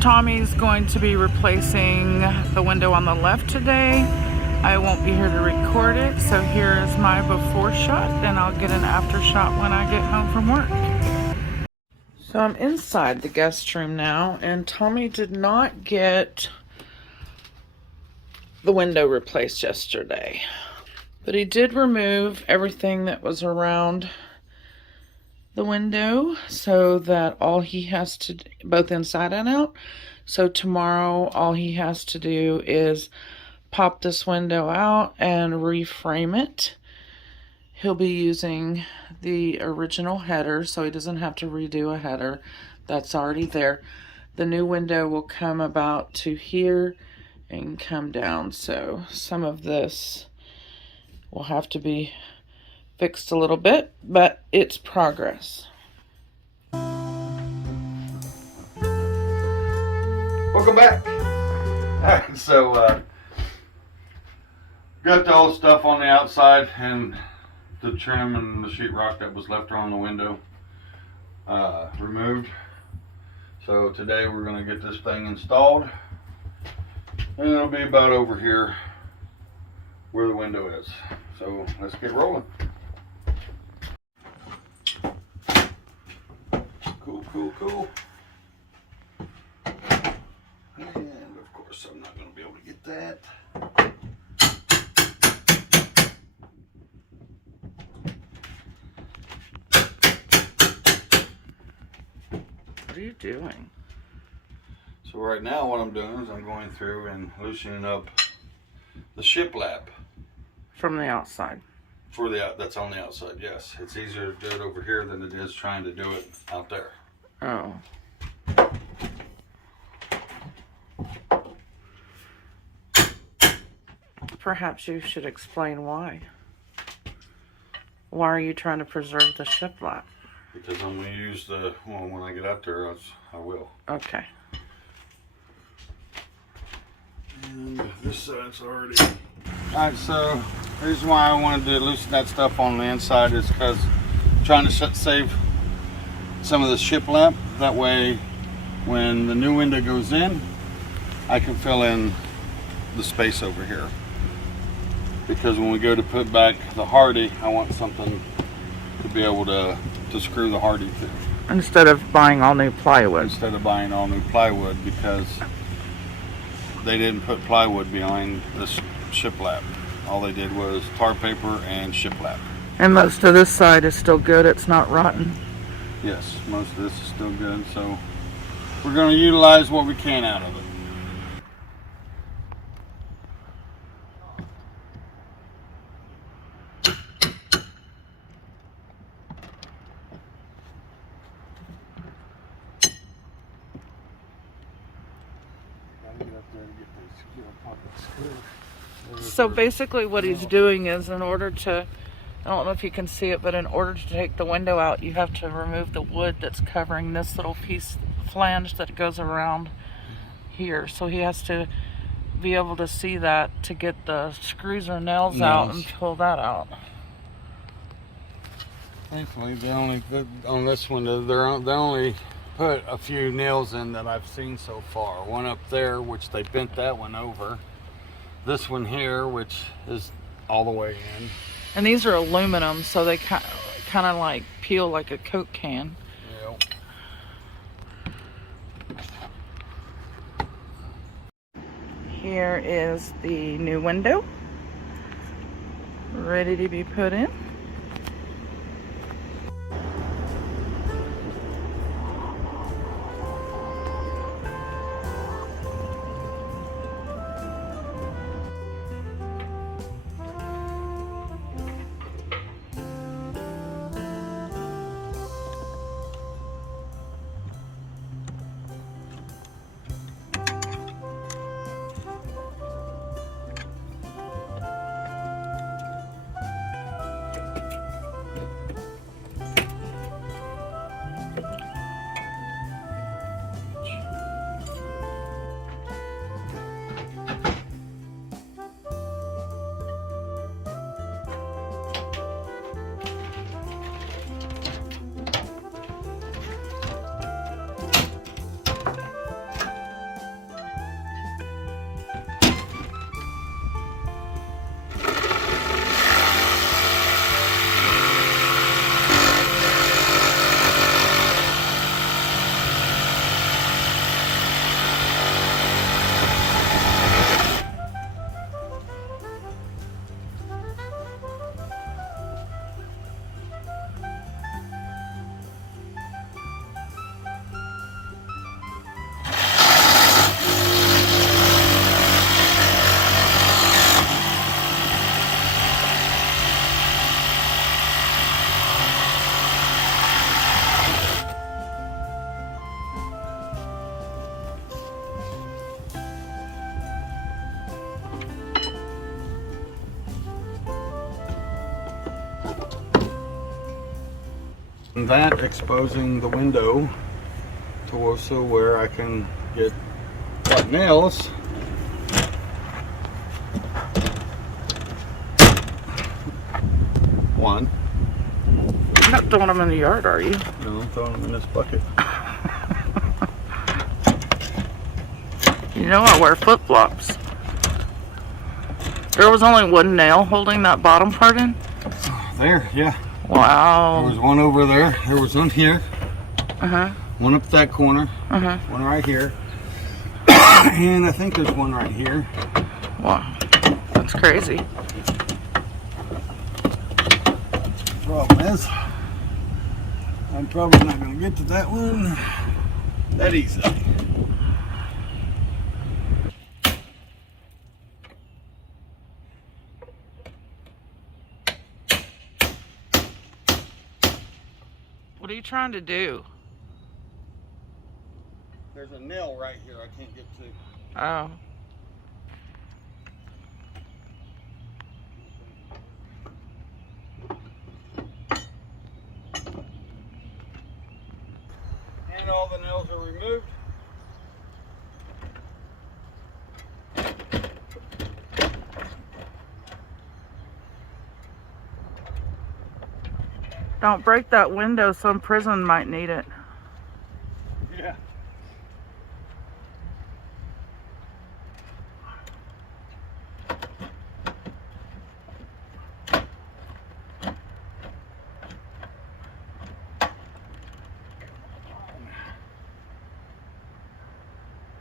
Tommy's going to be replacing the window on the left today. I won't be here to record it, so here is my before shot, and I'll get an after shot when I get home from work. So I'm inside the guest room now, and Tommy did not get the window replaced yesterday, but he did remove everything that was around the window so that all he has to do, both inside and out, so tomorrow all he has to do is pop this window out and reframe it. He'll be using the original header, so he doesn't have to redo a header that's already there. The new window will come about to here and come down, so some of this will have to be fixed a little bit, but it's progress. Welcome back. Alright, so got the old stuff on the outside and the trim and the sheetrock that was left on the window removed. So today we're going to get this thing installed, and it'll be about over here where the window is. So let's get rolling. Cool. And of course I'm not going to be able to get that. What are you doing? So right now what I'm doing is I'm going through and loosening up the shiplap. From the outside. For the that's on the outside, yes. It's easier to do it over here than it is trying to do it out there. Oh. Perhaps you should explain why. Why are you trying to preserve the shiplap? Because I'm going to use the, well, when I get out there, I will. Okay. And this side's already... Alright, so the reason why I wanted to loosen that stuff on the inside is because I'm trying to save some of the shiplap. That way, when the new window goes in, I can fill in the space over here. Because when we go to put back the hardy, I want something to be able to screw the hardy to. Instead of buying all new plywood. Instead of buying all new plywood, because they didn't put plywood behind this shiplap. All they did was tar paper and shiplap. And most of this side is still good, it's not rotten. Yes, most of this is still good, so we're going to utilize what we can out of it. So basically what he's doing is, in order to, I don't know if you can see it, but in order to take the window out, you have to remove the wood that's covering this little piece, flange that goes around here. So he has to be able to see that to get the screws or nails out and pull that out. Thankfully, on this window, they only put a few nails in that I've seen so far. One up there, which they bent that one over. This one here, which is all the way in. And these are aluminum, so they kind of like peel like a Coke can. Yep. Here is the new window, ready to be put in. And that exposing the window to also where I can get white nails. One. You're not throwing them in the yard, are you? No, I'm throwing them in this bucket. You know I wear flip-flops. There was only one nail holding that bottom part in? There, yeah. Wow. There was one over there. There was one here. Uh-huh. One up that corner. Uh-huh. One right here. And I think there's one right here. Wow. That's crazy. Problem is, I'm probably not going to get to that one that easy. What are you trying to do? There's a nail right here I can't get to. Oh. And all the nails are removed. Don't break that window. Some prison might need it. Yeah.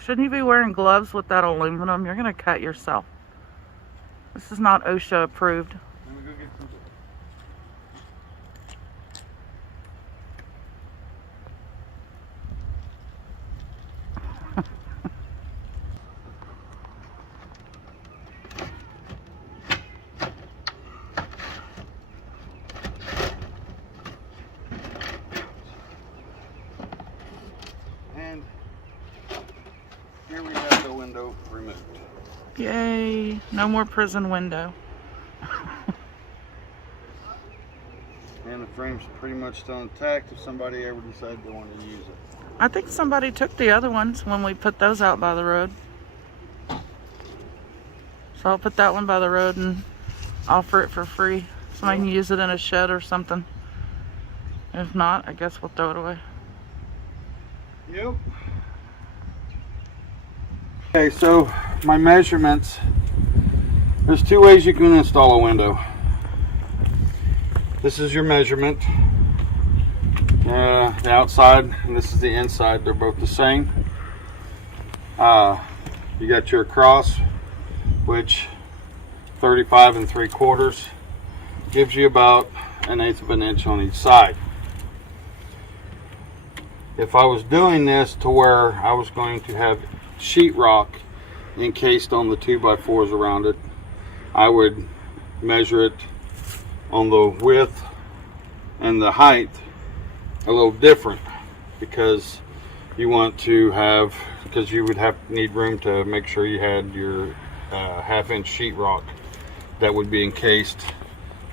Shouldn't you be wearing gloves with that aluminum? You're going to cut yourself. This is not OSHA approved. Let me go get some. And here we have the window removed. Yay. No more prison window. And the frame's pretty much still intact if somebody ever decided they want to use it. I think somebody took the other ones when we put those out by the road. So I'll put that one by the road and offer it for free. Somebody can use it in a shed or something. If not, I guess we'll throw it away. Yep. Okay, so my measurements. There's two ways you can install a window. This is your measurement. The outside, and this is the inside. They're both the same. You got your across, which 35 3/4 gives you about 1/8 of an inch on each side. If I was doing this to where I was going to have sheetrock encased on the 2x4s around it, I would measure it on the width and the height a little different, because you want to have, because you would need room to make sure you had your 1/2 inch sheetrock that would be encased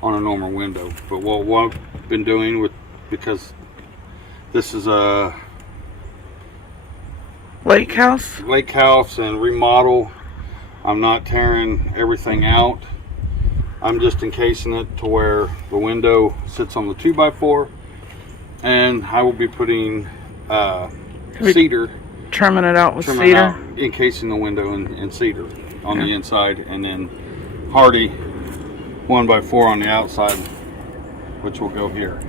on a normal window. But what I've been doing with, because this is a Lake house? lake house and remodel, I'm not tearing everything out. I'm just encasing it to where the window sits on the 2x4, and I will be putting cedar, Trimming it out with trimming cedar? out, encasing the window in cedar on the inside, and then hardy 1x4 on the outside, which will go here.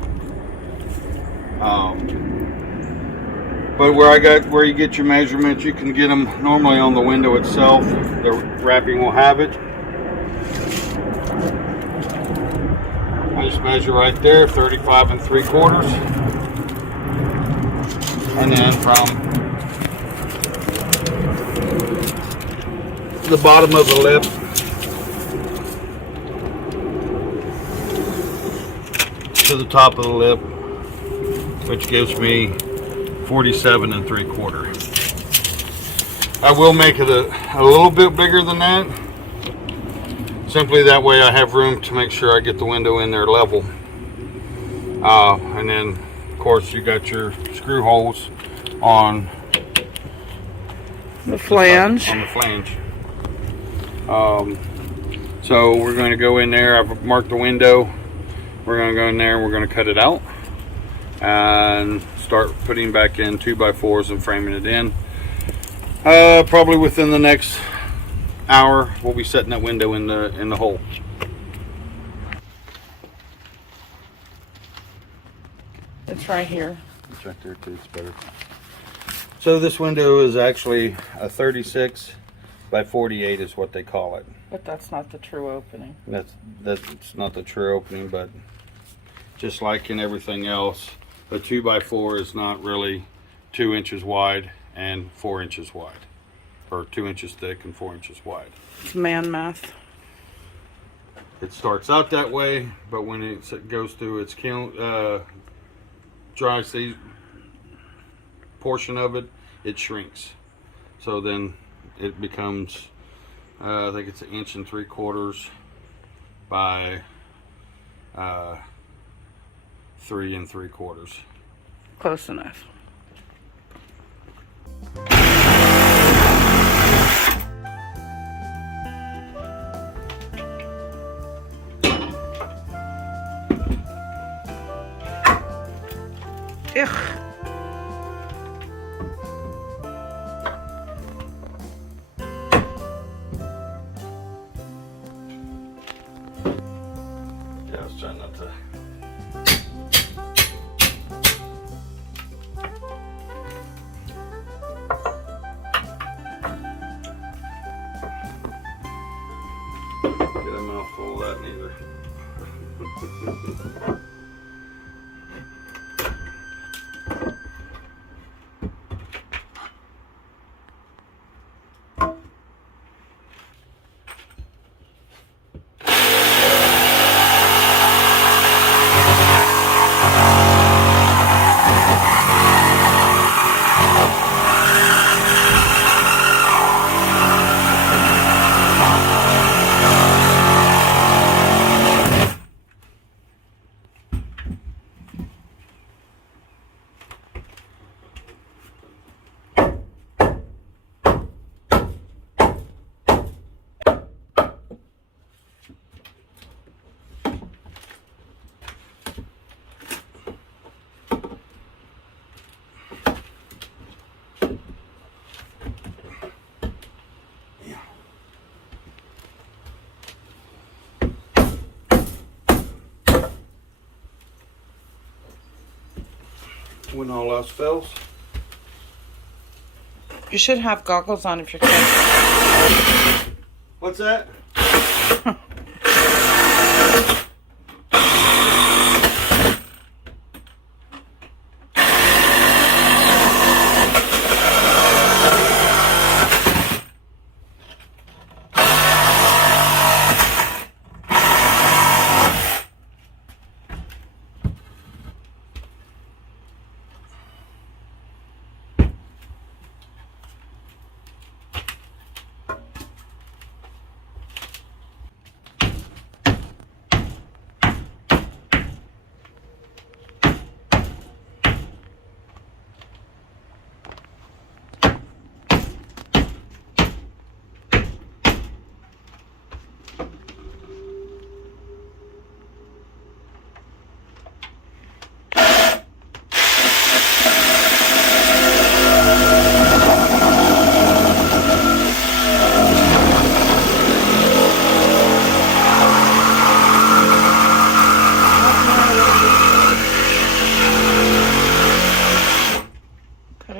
But where you get your measurements, you can get them normally on the window itself. The wrapping will have it. I just measure right there, 35 3/4, and then from the bottom of the lip to the top of the lip, which gives me 47 3/4. I will make it a little bit bigger than that, simply that way I have room to make sure I get the window in there level, and then of course, you got your screw holes on the flange. On the flange. So we're going to go in there. I've marked the window. We're going to go in there and we're going to cut it out and start putting back in 2x4s and framing it in. Probably within the next hour, we'll be setting that window in the hole. It's right here. It's right there too. It's better. So this window is actually a 36 by 48 is what they call it. But that's not the true opening. That's not the true opening, but just like in everything else, a 2x4 is not really 2 inches wide and 4 inches wide, or 2 inches thick and 4 inches wide. It's man math. It starts out that way, but when it goes through its dry season portion of it, it shrinks. So then it becomes, I think it's 1 3/4 inches by 3 3/4 inches. Close enough. Ugh. Yeah, I was trying not to. Get a mouthful of that neither. When all else fails. You should have goggles on if you're catching. What's that?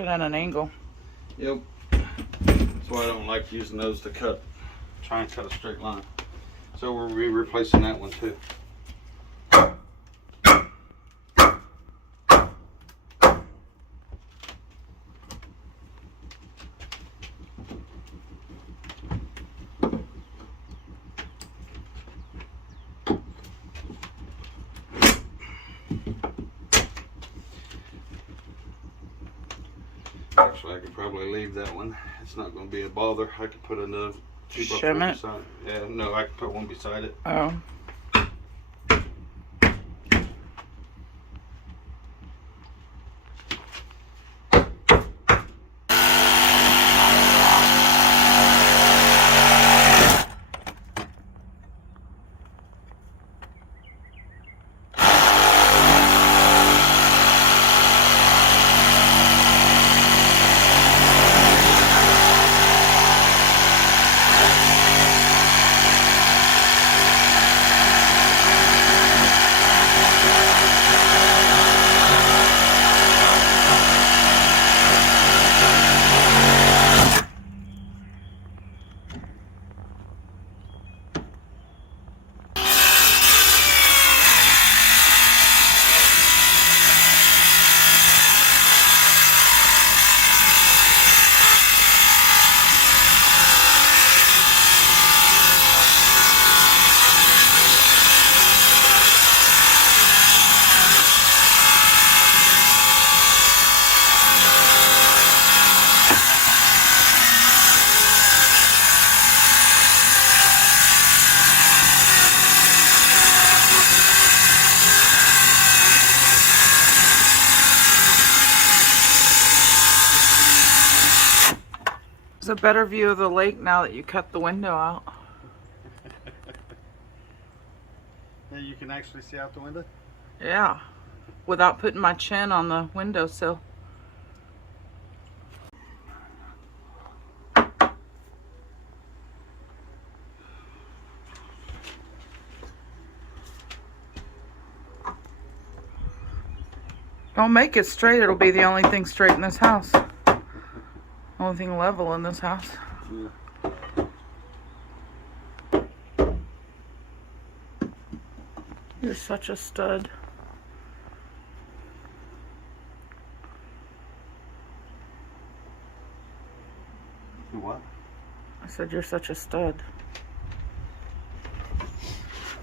At an angle. Yep. That's why I don't like using those to try and cut a straight line. So we'll be replacing that one too. Actually, I could probably leave that one. It's not going to be a bother. I could put another 2x4 beside it. Yeah, no, I could put one beside it. Oh. It's a better view of the lake now that you cut the window out. Now you can actually see out the window? Yeah, without putting my chin on the windowsill. Don't make it straight, it'll be the only thing straight in this house. Only thing level in this house. Yeah. You're such a stud. You what? I said you're such a stud.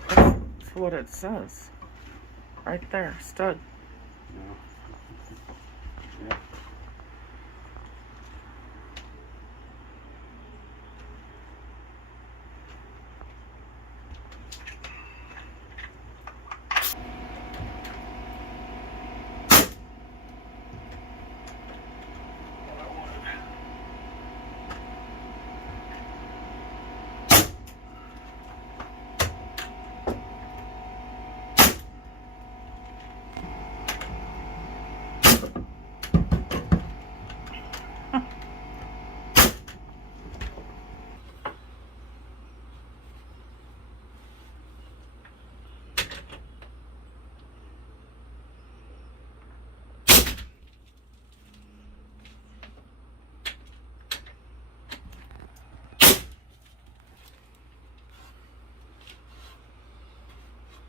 That's what it says. Right there, stud. Yeah. Yeah.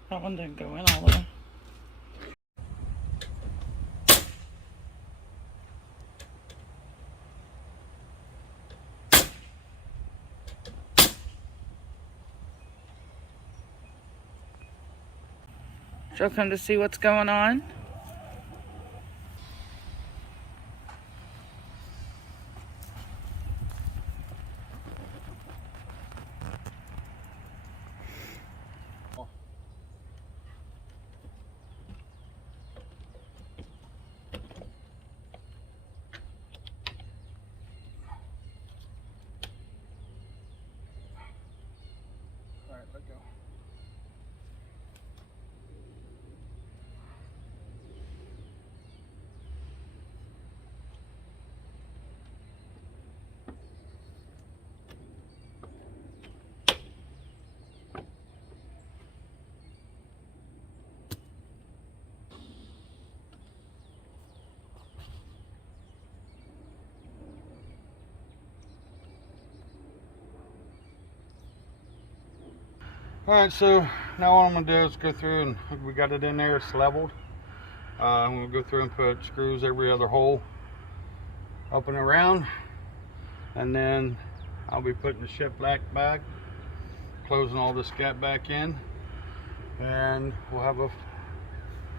That one didn't go in all the way. She'll come to see what's going on. All right, let go. All right, so now what I'm gonna do is go through and we got it in there, it's leveled. I'm gonna go through and put screws every other hole up and around, and then I'll be putting the shiplap back, closing all this gap back in, and we'll have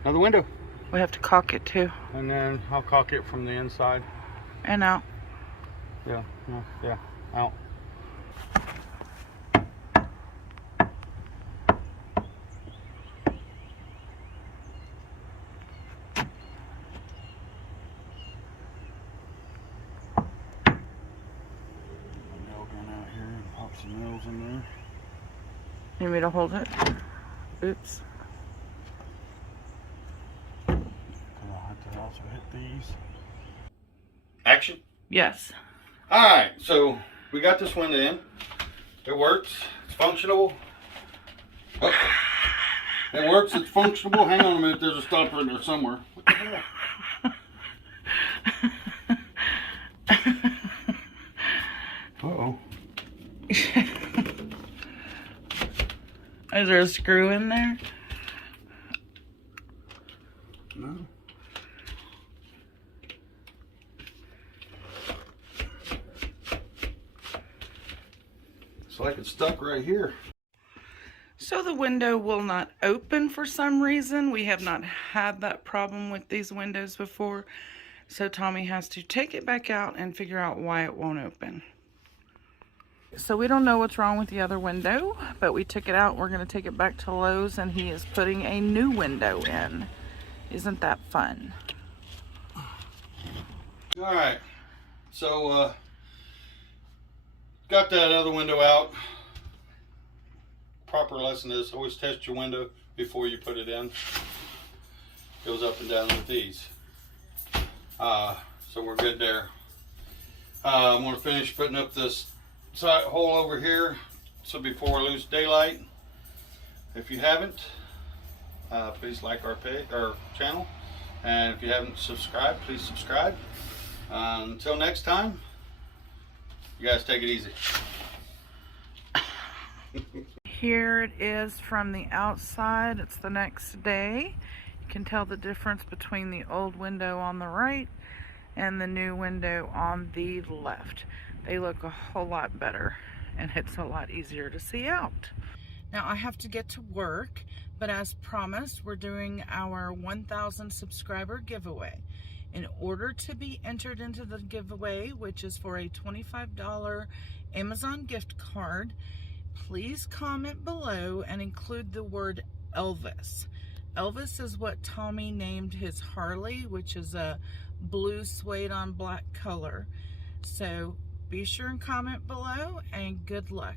another window. We have to caulk it too. And then I'll caulk it from the inside. And out. Yeah, out. Some nails in there. Need me to hold it? Oops. I'll have to also hit these. Action. Yes. Alright, so we got this window in. It works. It's functional. Oh. It works. It's functional. Hang on a minute. There's a stopper in there somewhere. What the hell? Uh-oh. Is there a screw in there? No. It's like it's stuck right here. So the window will not open for some reason. We have not had that problem with these windows before. So Tommy has to take it back out and figure out why it won't open. So we don't know what's wrong with the other window, but we took it out. We're going to take it back to Lowe's, and he is putting a new window in. Isn't that fun? All right. So got that other window out. Proper lesson is always test your window before you put it in. Goes up and down with these. So we're good there. I'm going to finish putting up this side hole over here, so before I lose daylight. If you haven't, please like our channel, and if you haven't subscribed, please subscribe. Until next time, you guys take it easy. Here it is from the outside. It's the next day. You can tell the difference between the old window on the right and the new window on the left. They look a whole lot better, and it's a lot easier to see out. Now I have to get to work, but as promised, we're doing our 1,000 subscriber giveaway. In order to be entered into the giveaway, which is for a $25 Amazon gift card, please comment below and include the word Elvis. Elvis is what Tommy named his Harley, which is a blue suede on black color. So be sure and comment below, and good luck.